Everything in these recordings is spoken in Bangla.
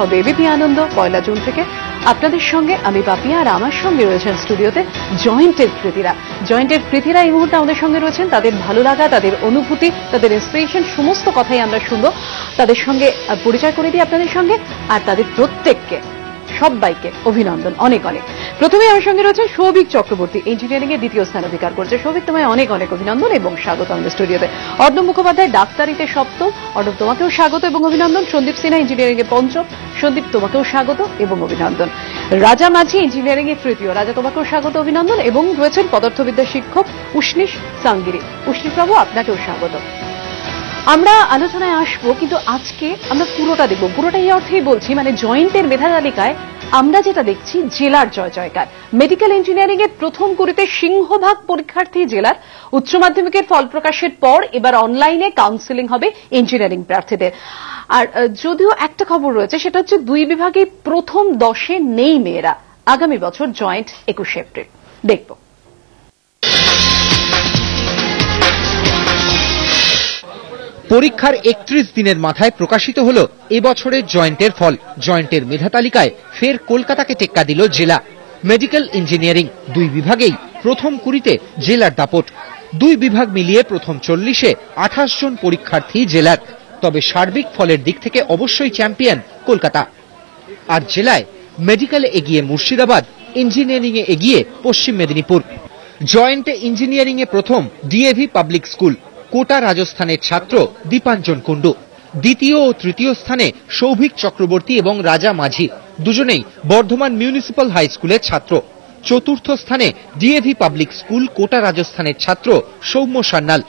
হবে এবিপি আনন্দ 1 জুন থেকে। আপনাদের সঙ্গে আমি পাপিয়া, আর আমার সঙ্গে রয়েছেন স্টুডিওতে জয়েন্টের কৃতিরা এই মুহূর্তে আমাদের সঙ্গে রয়েছেন। তাদের ভালো লাগা, তাদের অনুভূতি, তাদের ইন্সপিরেশন সমস্ত কথাই আমরা শুনবো। তাদের সঙ্গে পরিচয় করে দিই আপনাদের সঙ্গে, আর তাদের প্রত্যেককে সবাইকে অভিনন্দন অনেক অনেক। প্রথমে আমার সঙ্গে রয়েছে সৌভিক চক্রবর্তী, ইঞ্জিনিয়ারিং এ 2য় স্থান অধিকার করছে। সৌভিক, তোমায় অনেক অনেক অভিনন্দন এবং স্বাগত আমাদের স্টুডিওতে। অর্ণব মুখোপাধ্যায় ডাক্তারিতে 7ম, অর্ণব তোমাকেও স্বাগত এবং অভিনন্দন। সন্দীপ সিনহা ইঞ্জিনিয়ারিং এ 5ম, সন্দীপ তোমাকেও স্বাগত এবং অভিনন্দন। রাজা মাঝি ইঞ্জিনিয়ারিং এ 3য়, রাজা তোমাকেও স্বাগত অভিনন্দন। এবং রয়েছেন পদার্থবিদ্যার শিক্ষক উষ্ণিশ সাঙ্গিরি, উষ্ণিশ বাবু আপনাকেও স্বাগত। আমরা আলোচনায় আসবো, কিন্তু আজকে আমরা পুরোটা দেখবো। পুরোটা এই অর্থেই বলছি, মানে জয়েন্টের মেধা তালিকায় আমরা যেটা দেখছি জেলার জয় জয়কার। মেডিকেল ইঞ্জিনিয়ারিং এর প্রথম কুড়িতে সিংহভাগ পরীক্ষার্থী জেলার। উচ্চ মাধ্যমিকের ফল প্রকাশের পর এবার অনলাইনে কাউন্সেলিং হবে ইঞ্জিনিয়ারিং প্রার্থীদের। আর যদিও একটা খবর রয়েছে, সেটা হচ্ছে 2 বিভাগে প্রথম 10-এ নেই মেয়েরা। আগামী বছর জয়েন্ট 21 এপ্রিল দেখব। পরীক্ষার 31 দিনের মাথায় প্রকাশিত হল এবছরের জয়েন্টের ফল। জয়েন্টের মেধা তালিকায় ফের কলকাতাকে টেক্কা দিল জেলা। মেডিকেল ইঞ্জিনিয়ারিং 2 বিভাগেই প্রথম 20-তে জেলার দাপট। 2 বিভাগ মিলিয়ে প্রথম 40-এ 28 জন পরীক্ষার্থী জেলার। তবে সার্বিক ফলের দিক থেকে অবশ্যই চ্যাম্পিয়ন কলকাতা। আর জেলায় মেডিকেলে এগিয়ে মুর্শিদাবাদ, ইঞ্জিনিয়ারিং এ এগিয়ে পশ্চিম মেদিনীপুর। জয়েন্টে ইঞ্জিনিয়ারিং এ প্রথম ডিএভি পাবলিক স্কুল। কোটা রাজস্থানের ছাত্র দীপাঞ্জন কুণ্ডু। দ্বিতীয় ও তৃতীয় স্থানে সৌভিক চক্রবর্তী এবং রাজা মাঝি, দুজনেই বর্ধমান মিউনিসিপ্যাল হাই স্কুলের ছাত্র। চতুর্থ স্থানে ডিএভি পাবলিক স্কুল কোটা রাজস্থানের ছাত্র সৌম্য সান্যাল।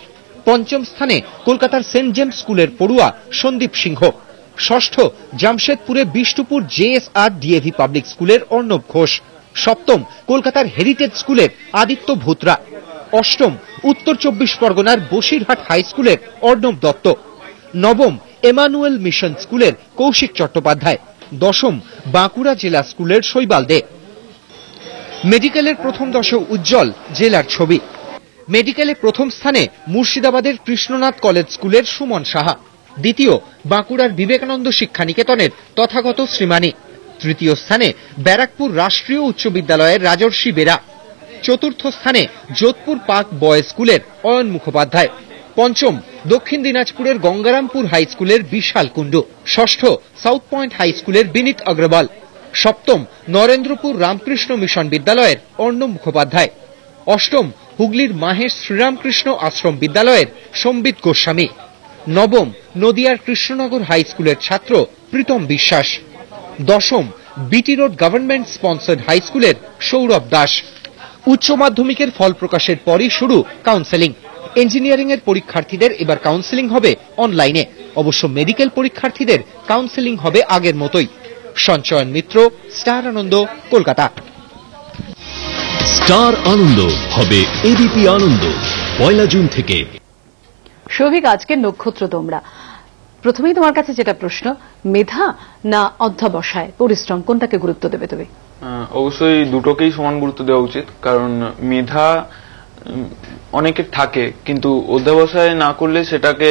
পঞ্চম স্থানে কলকাতার সেন্ট জেমস স্কুলের পড়ুয়া সন্দীপ সিংহ। ষষ্ঠ জামশেদপুরে বিষ্ণুপুর জেএসআর ডিএভি পাবলিক স্কুলের অর্ণব ঘোষ। সপ্তম কলকাতার হেরিটেজ স্কুলের আদিত্য ভুতরা। অষ্টম উত্তর 24 পরগনার বসিরহাট হাই স্কুলের অর্ণব দত্ত। নবম এমানুয়েল মিশন স্কুলের কৌশিক চট্টোপাধ্যায়। দশম বাঁকুড়া জেলা স্কুলের শৈবাল দে। মেডিকেলের প্রথম 10-এ উজ্জ্বল জেলার ছবি। মেডিকেলে প্রথম স্থানে মুর্শিদাবাদের কৃষ্ণনাথ কলেজ স্কুলের সুমন সাহা। দ্বিতীয় বাঁকুড়ার বিবেকানন্দ শিক্ষা নিকেতনের তথাগত শ্রীমানি। তৃতীয় স্থানে ব্যারাকপুর রাষ্ট্রীয় উচ্চ বিদ্যালয়ের রাজর্ষি বেরা। চতুর্থ স্থানে যোধপুর পার্ক বয়েজ স্কুলের অয়ন মুখোপাধ্যায়। পঞ্চম দক্ষিণ দিনাজপুরের গঙ্গারামপুর হাই স্কুলের বিশাল কুণ্ডু। ষষ্ঠ সাউথ পয়েন্ট হাই স্কুলের বিনীত অগ্রওয়াল। সপ্তম নরেন্দ্রপুর রামকৃষ্ণ মিশন বিদ্যালয়ের অর্ণব মুখোপাধ্যায়। অষ্টম হুগলির মাহেশ শ্রীরামকৃষ্ণ আশ্রম বিদ্যালয়ের সম্বিত গোস্বামী। নবম নদিয়ার কৃষ্ণনগর হাই স্কুলের ছাত্র প্রীতম বিশ্বাস। দশম BT road government sponsored high স্কুলের সৌরভ দাস। উচ্চ মাধ্যমিকের ফল প্রকাশের পরই শুরু কাউন্সেলিং। ইঞ্জিনিয়ারিং এর পরীক্ষার্থীদের এবার কাউন্সেলিং হবে অনলাইনে। অবশ্য মেডিকেল পরীক্ষার্থীদের কাউন্সেলিং হবে আগের মতোই। সঞ্চয়ন মিত্র, স্টার আনন্দ, কলকাতা। স্টার আনন্দ হবে এবিপি আনন্দ 1 জুন থেকে। সৌভিক, আজকের নক্ষত্র তোমরা। প্রথমেই তোমার কাছে যেটা প্রশ্ন, মেধা না অধ্যবসায় পরিশ্রম, কোনটাকে গুরুত্ব দেবে তুমি? অবশ্যই দুটোকেই সমান গুরুত্ব দেওয়া উচিত, কারণ মেধা অনেকের থাকে, কিন্তু অধ্যবসায় না করলে সেটাকে